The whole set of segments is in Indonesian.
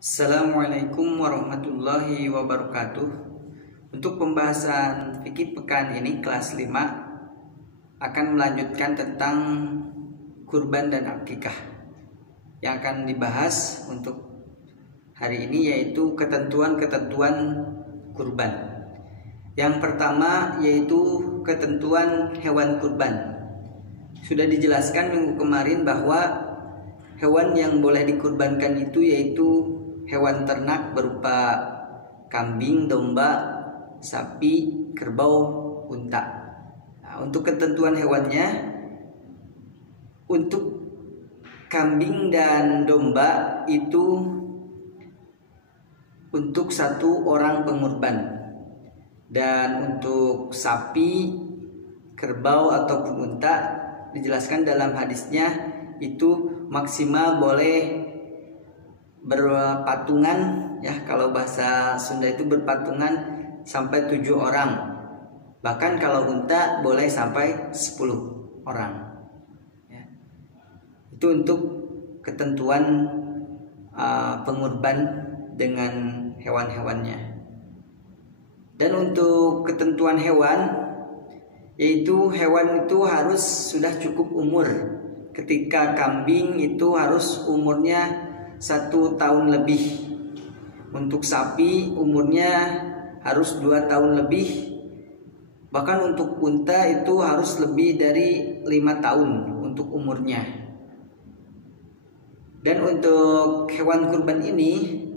Assalamualaikum warahmatullahi wabarakatuh. Untuk pembahasan fikih pekan ini kelas 5 akan melanjutkan tentang kurban dan akikah. Yang akan dibahas untuk hari ini yaitu ketentuan-ketentuan kurban. Yang pertama yaitu ketentuan hewan kurban. Sudah dijelaskan minggu kemarin bahwa hewan yang boleh dikurbankan itu yaitu hewan ternak berupa kambing, domba, sapi, kerbau, unta. Nah, untuk ketentuan hewannya, untuk kambing dan domba itu untuk satu orang pengurban, dan untuk sapi, kerbau ataupun unta dijelaskan dalam hadisnya itu maksimal boleh berpatungan, ya kalau bahasa Sunda itu berpatungan sampai 7 orang. Bahkan kalau unta boleh sampai 10 orang, ya. Itu untuk ketentuan pengurban dengan hewan-hewannya. Dan untuk ketentuan hewan, yaitu hewan itu harus sudah cukup umur. Ketika kambing itu harus umurnya 1 tahun lebih. Untuk sapi umurnya harus 2 tahun lebih. Bahkan untuk unta itu harus lebih dari 5 tahun untuk umurnya. Dan untuk hewan kurban ini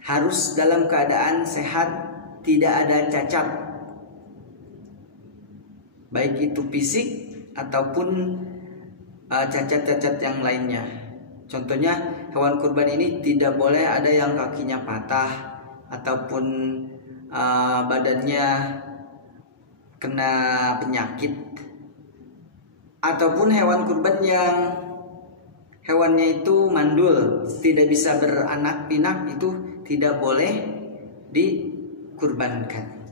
harus dalam keadaan sehat, tidak ada cacat, baik itu fisik ataupun cacat-cacat yang lainnya. Contohnya hewan kurban ini tidak boleh ada yang kakinya patah ataupun badannya kena penyakit, ataupun hewan kurban yang hewannya itu mandul, tidak bisa beranak pinak, itu tidak boleh dikurbankan.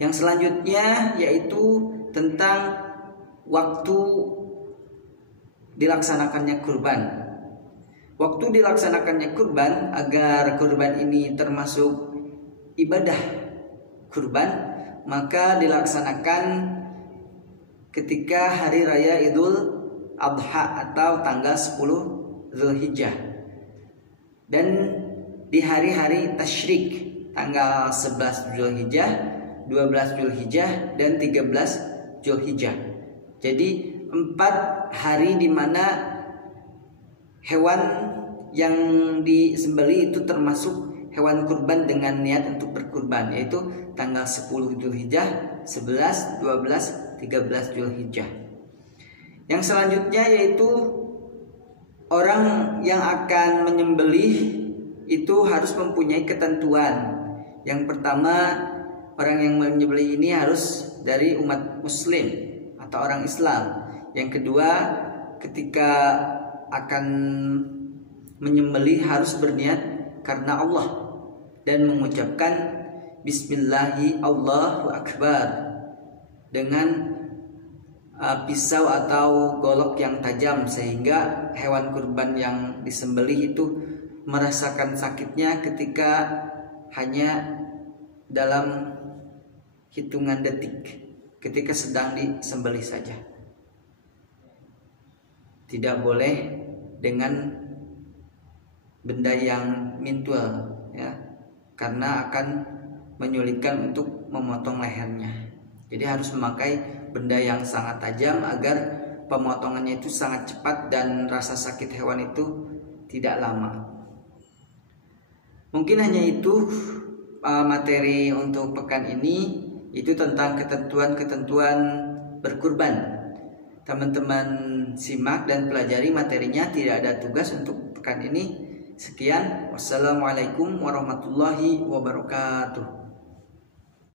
Yang selanjutnya yaitu tentang waktu dilaksanakannya kurban. Waktu dilaksanakannya kurban, agar kurban ini termasuk ibadah kurban, maka dilaksanakan ketika hari raya Idul Adha atau tanggal 10 Zulhijjah, dan di hari-hari tasyrik tanggal 11 Zulhijjah, 12 Zulhijjah, dan 13 Zulhijjah. Jadi 4 hari di mana hewan yang disembelih itu termasuk hewan kurban dengan niat untuk berkurban, yaitu tanggal 10 Zulhijjah, 11, 12, 13 Zulhijjah. Yang selanjutnya yaitu orang yang akan menyembelih itu harus mempunyai ketentuan. Yang pertama, orang yang menyembelih ini harus dari umat muslim atau orang Islam. Yang kedua, ketika akan menyembelih harus berniat karena Allah dan mengucapkan Bismillahi Allahu Akbar dengan pisau atau golok yang tajam, sehingga hewan kurban yang disembelih itu merasakan sakitnya ketika hanya dalam hitungan detik ketika sedang disembelih saja. Tidak boleh dengan benda yang mintul, ya, karena akan menyulitkan untuk memotong lehernya. Jadi harus memakai benda yang sangat tajam agar pemotongannya itu sangat cepat dan rasa sakit hewan itu tidak lama. Mungkin hanya itu materi untuk pekan ini, itu tentang ketentuan-ketentuan berkurban. Teman-teman simak dan pelajari materinya, tidak ada tugas untuk pekan ini. Sekian, wassalamualaikum warahmatullahi wabarakatuh.